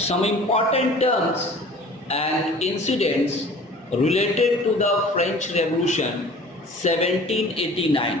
some important terms and incidents related to the French Revolution 1789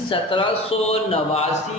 1789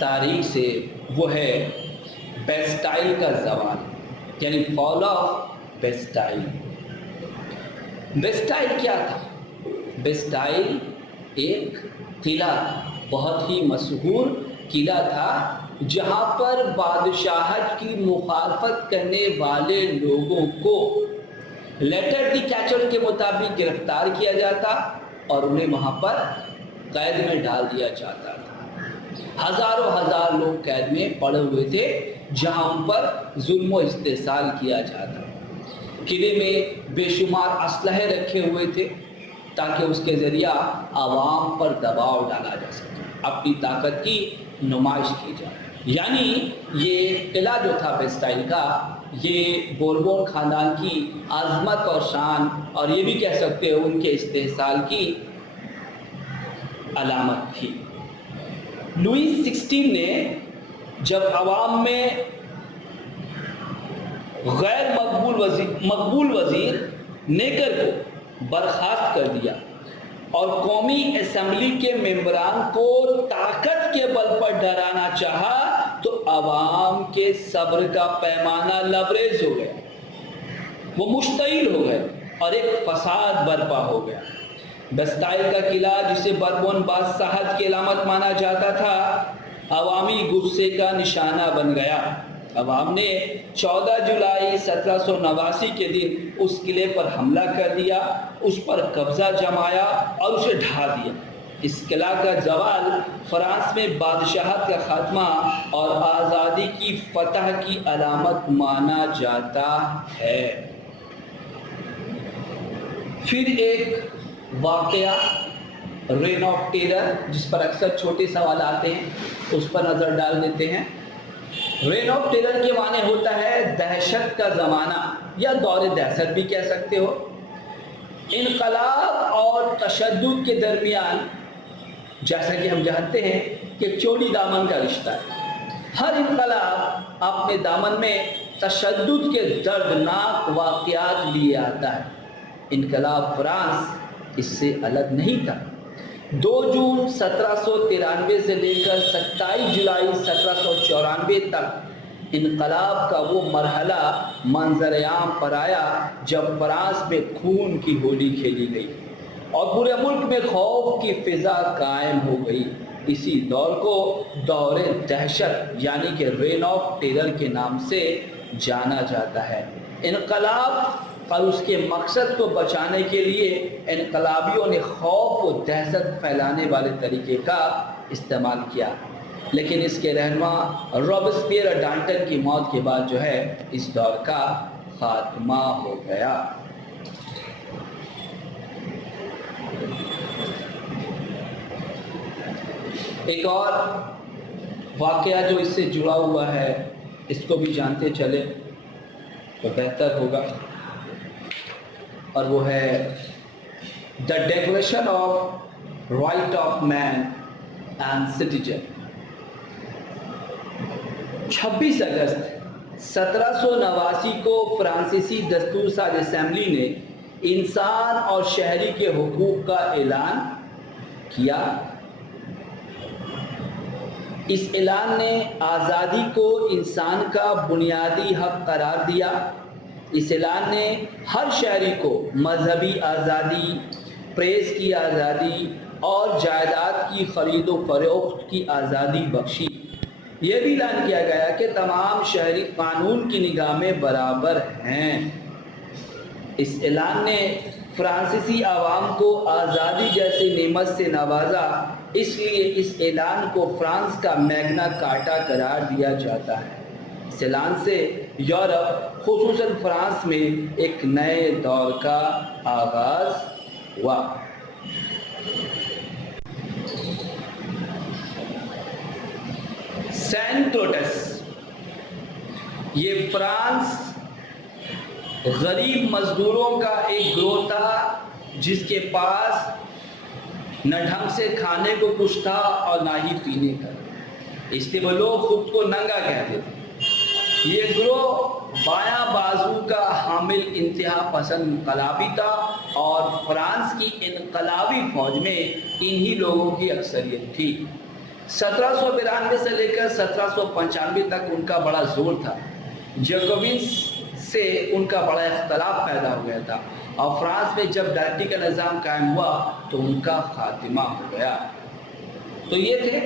تاریخ سے وہ ہے بیسٹائل کا زوال، یعنی فال آف بیسٹائل۔ بیسٹائل کیا تھا؟ بیسٹائل ایک قلعہ تھا، بہت ہی مشہور قلعہ تھا، جہاں پر بادشاہت کی مخالفت کرنے والے لوگوں کو لیٹر دی کیچر کے مطابق گرفتار کیا جاتا اور انہیں وہاں پر قید میں ڈال دیا جاتا تھا۔ ہزاروں ہزار لوگ قید میں پڑے ہوئے تھے، جہاں ان پر ظلم و استحصال کیا جاتا۔ قلعے میں بے شمار اسلحے رکھے ہوئے تھے تاکہ اس کے ذریعہ عوام پر دباؤ ڈالا جا سکے، اپنی طاقت کی نمائش کی جائے۔ یعنی یہ قلعہ جو تھا بیسٹائل کا، یہ بوربون خاندان کی عظمت اور شان، اور یہ بھی کہہ سکتے ہو ان کے استحصال کی علامت تھی۔ لوئس 16 نے جب عوام میں غیر مقبول وزیر نیکر کو برخاست کر دیا اور قومی اسمبلی کے ممبران کو طاقت کے بل پر ڈرانا چاہا، تو عوام کے صبر کا پیمانہ لبریز ہو گیا، وہ مشتعل ہو گئے اور ایک فساد برپا ہو گیا۔ بیسٹائل کا قلعہ، جسے بوربون بادشاہت کی علامت مانا جاتا تھا، عوامی غصے کا نشانہ بن گیا۔ عوام نے 14 جولائی 1789 کے دن اس قلعے پر حملہ کر دیا، اس پر قبضہ جمایا اور اسے ڈھا دیا۔ اس قلعہ کا زوال فرانس میں بادشاہت کا خاتمہ اور آزادی کی فتح کی علامت مانا جاتا ہے۔ پھر ایک واقعہ رین آف ٹیرر، جس پر اکثر چھوٹے سوال آتے ہیں، اس پر نظر ڈال دیتے ہیں۔ رین آف ٹیرر کے معنی ہوتا ہے دہشت کا زمانہ یا دور دہشت بھی کہہ سکتے ہو۔ انقلاب اور تشدد کے درمیان، جیسا کہ ہم جانتے ہیں کہ چوڑی دامن کا رشتہ ہے، ہر انقلاب اپنے دامن میں تشدد کے دردناک واقعات لیے آتا ہے۔ انقلاب فرانس اس سے الگ نہیں تھا۔ 2 جون 1793 سے لے کر 27 جولائی 1794 تک انقلاب کا وہ مرحلہ منظر عام پر آیا جب فرانس میں خون کی ہولی کھیلی گئی اور پورے ملک میں خوف کی فضا قائم ہو گئی۔ اسی دور کو دور دہشت یعنی کہ رین آف ٹیرر کے نام سے جانا جاتا ہے۔ انقلاب اور اس کے مقصد کو بچانے کے لیے انقلابیوں نے خوف و دہشت پھیلانے والے طریقے کا استعمال کیا، لیکن اس کے رہنما رابسپیئر اور ڈانٹن کی موت کے بعد جو ہے اس دور کا خاتمہ ہو گیا۔ ایک اور واقعہ جو اس سے جڑا ہوا ہے، اس کو بھی جانتے چلے تو بہتر ہوگا، اور وہ ہے the declaration of right of man and citizen. 26 اگست 1789 کو فرانسیسی دستور ساز اسمبلی نے انسان اور شہری کے حقوق کا اعلان کیا۔ اس اعلان نے آزادی کو انسان کا بنیادی حق قرار دیا۔ اس اعلان نے ہر شہری کو مذہبی آزادی، پریس کی آزادی اور جائیداد کی خرید و فروخت کی آزادی بخشی۔ یہ بھی اعلان کیا گیا کہ تمام شہری قانون کی نگاہ میں برابر ہیں۔ اس اعلان نے فرانسیسی عوام کو آزادی جیسی نعمت سے نوازا، اس لیے اس اعلان کو فرانس کا میگنا کارٹا قرار دیا جاتا ہے۔ اس اعلان سے یورپ خصوصاً فرانس میں ایک نئے دور کا آغاز ہوا۔ سینٹ کلوٹس، یہ فرانس غریب مزدوروں کا ایک گروہ تھا جس کے پاس نہ ڈھنگ سے کھانے کو کچھ تھا اور نہ ہی پینے کا، اس لیے وہ لوگ خود کو ننگا کہتے تھے۔ یہ گروہ بایاں بازو کا حامل انتہا پسند انقلابی تھا اور فرانس کی انقلابی فوج میں انہی لوگوں کی اکثریت تھی۔ 1792 سے لے کر 1795 تک ان کا بڑا زور تھا. جیکوبنس سے ان کا بڑا اختلاف پیدا ہو گیا تھا اور فرانس میں جب ڈائناسٹی کا نظام قائم ہوا تو ان کا خاتمہ ہو گیا. تو یہ تھے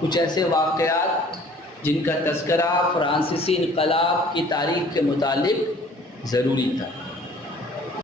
کچھ ایسے واقعات جن کا تذکرہ فرانسیسی انقلاب کی تاریخ کے متعلق ضروری تھا.